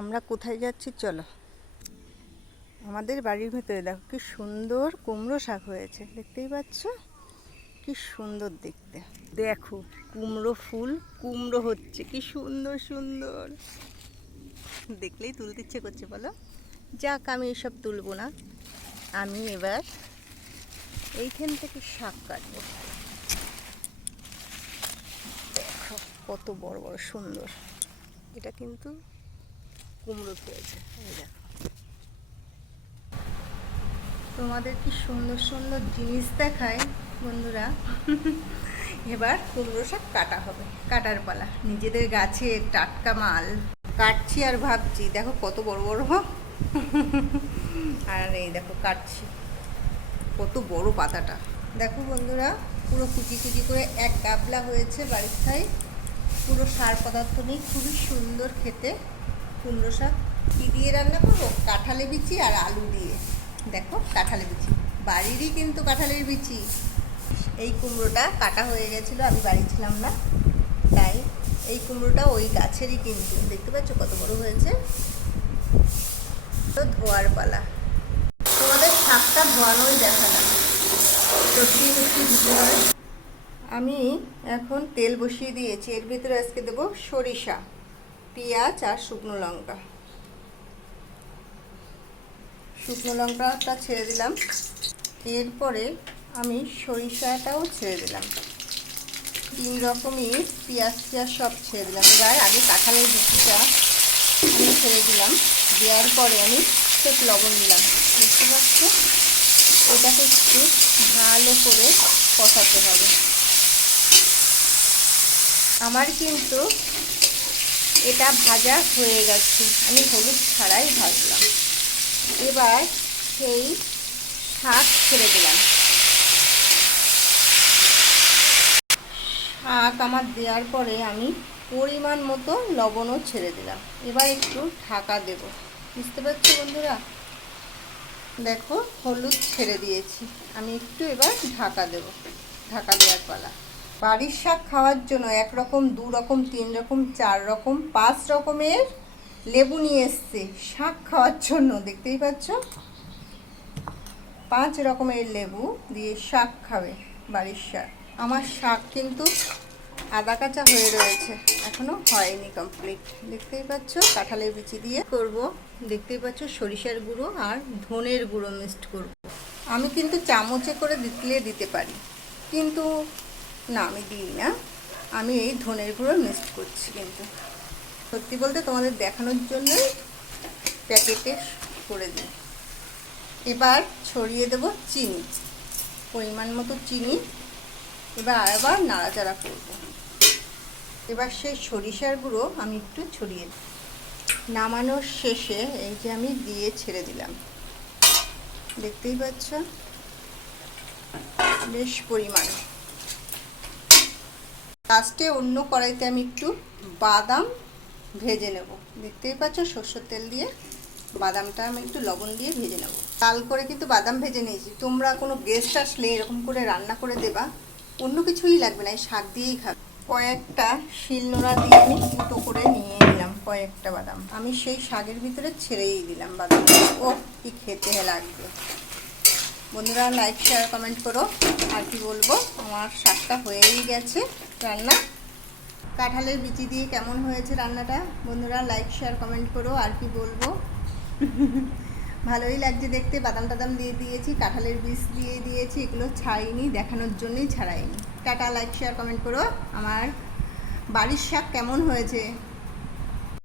আমরা কোথায় যাচ্ছি, চলো। আমাদের বাড়ির ভিতরে দেখো, কি সুন্দর কুমড়ো শাক হয়েছে, দেখতেই পাচ্ছ? কি সুন্দর দেখতে। দেখো, কুমড়ো ফুল, কুমড়ো হচ্ছে, কি সুন্দর সুন্দর। দেখলেই তুলতে ইচ্ছে করছে, বলো। যাক, আমি এসব তুলবো না। আমি এবার এইখান থেকে শাক কাটবো। দেখো, কত বড় বড়, সুন্দর। এটা কিন্তু কুমড়ো পেয়েছে। এই দেখো। তোমাদের কি সুন্দর সুন্দর জিনিস দেখায়, বন্ধুরা? এবার কুমড়ো শাক কাটা হবে। কাটার পালা। নিজেদের গাছে টাটকা মাল। কাটছি আর ভাবছি, দেখো কত বড় বড়। আর এই দেখো, কাটছি। কত বড় পাতাটা। দেখো বন্ধুরা, পুরো কুচি কুচি করে এক গাবলা হয়েছে বাড়ির থাই পুরো সার পদার্থ নেই, খুবই সুন্দর খেতে। কুমড়ো শাক কী দিয়ে রান্না করব? কাঁঠালে বিচি আর আলু দিয়ে। দেখো, কাঁঠালে বিচি। বাড়িরই কিন্তু কাঁঠালের বিচি। এই কুমড়োটা কাটা হয়ে গেছিল, আমি বাড়ি ছিলাম না। তাই এই কুমড়োটা ওই গাছেরই কিন্তু। দেখতে পাচ্ছ কত বড় হয়েছে? তো ধোয়ার পালা। তোমাদের শাকটা ধোয়ানোই দেখা হবে। আমি এখন তেল বসিয়ে দিয়েছি। এর ভিতরে আজকে দেবো সরিষা। পেঁয়াজ আর শুকনো লঙ্কা। শুকনো লঙ্কাটা ছেড়ে দিলাম। এরপরে আমি সরিষাটাও ছেড়ে দিলাম। তিন রকমই পেঁয়াজ পেঁয়াজ সব ছেড়ে দিলাম। এবার আগে কাঁঠালের বিচিটা আমি ছেড়ে দিলাম। দেওয়ার পরে আমি একটু লবণ দিলাম। দেখতে পাচ্ছ? ওটাকে একটু ভালো করে কষাতে হবে। আমার কিন্তু এটা ভাজা হয়ে গেছে। আমি হলুদ ছাড়াই ভাজলাম। এবার সেই শাক ছেড়ে দিলাম। শাক আমার দেওয়ার পরে আমি পরিমাণ মতো লবণও ছেড়ে দিলাম। এবার একটু ঢাকা দেব। বুঝতে পারছ বন্ধুরা? দেখো, হলুদ ছেড়ে দিয়েছি। আমি একটু এবার ঢাকা দেব। ঢাকা দেওয়ার পালা। বাড়ির শাক খাওয়ার জন্য এক রকম দু রকম তিন রকম চার রকম পাঁচ রকমের লেবু নিয়ে এসছে শাক খাওয়ার জন্য, দেখতেই পাচ্ছ? পাঁচ রকমের লেবু দিয়ে শাক খাবে বাড়ির শাক। আমার শাক কিন্তু আদা কাঁচা হয়ে রয়েছে, এখনও হয়নি কমপ্লিট দেখতেই পাচ্ছ? কাঁঠালের বিচি দিয়ে করব। দেখতেই পাচ্ছ? সরিষার গুঁড়ো আর ধনের গুঁড়ো মিক্সড করব। আমি কিন্তু চামচে করে দিলে দিতে পারি, কিন্তু না, আমি দিই না আমি এই ধনের গুঁড়ো মিক্সড করছি কিন্তু। সত্যি বলতে তোমাদের দেখানোর জন্যই প্যাকেটে করে দিই। এবার ছড়িয়ে দেব চিনি, পরিমাণ মতো চিনি। এবার আবার নাড়াচাড়া করব। এবার সেই সরিষার গুঁড়ো আমি একটু ছড়িয়ে দিই। নামানোর শেষে এই যে আমি দিয়ে ছেড়ে দিলাম। দেখতেই পাচ্ছ? বেশ পরিমাণ। লাস্টে অন্য কড়াইতে আমি একটু বাদাম ভেজে নেব। দেখতেই পাচ্ছ, সর্ষের তেল দিয়ে বাদামটা আমি একটু লবণ দিয়ে ভেজে নেব। তাল করে কিন্তু বাদাম ভেজে নিয়েছি। তোমরা কোনো গেস্ট আসলে এরকম করে রান্না করে দেবা, অন্য কিছুই লাগবে না, এই শাক দিয়েই খাবে। কয়েকটা শিলনোড়া দিয়ে আমি ফুটো করে নিয়ে নিলাম, কয়েকটা বাদাম। আমি সেই শাকের ভিতরে ছেড়েই দিলাম বাদাম ও কি খেতে লাগবে। বন্ধুরা লাইক শেয়ার কমেন্ট করো। আর কি বলব, আমার শাকটা হয়েই গেছে। রান্না। কাঁঠালের বিচি দিয়ে কেমন হয়েছে রান্নাটা? বন্ধুরা লাইক শেয়ার কমেন্ট করো, আর কি বলব? ভালোই লাগছে দেখতে। বাদাম টাদাম দিয়ে দিয়েছি, কাঁঠালের বীজ দিয়ে দিয়েছি, এগুলো ছাড়িনি, দেখানোর জন্যই ছাড়াইনি। টাটা লাইক শেয়ার কমেন্ট করো। আমার বাড়ির শাক কেমন হয়েছে?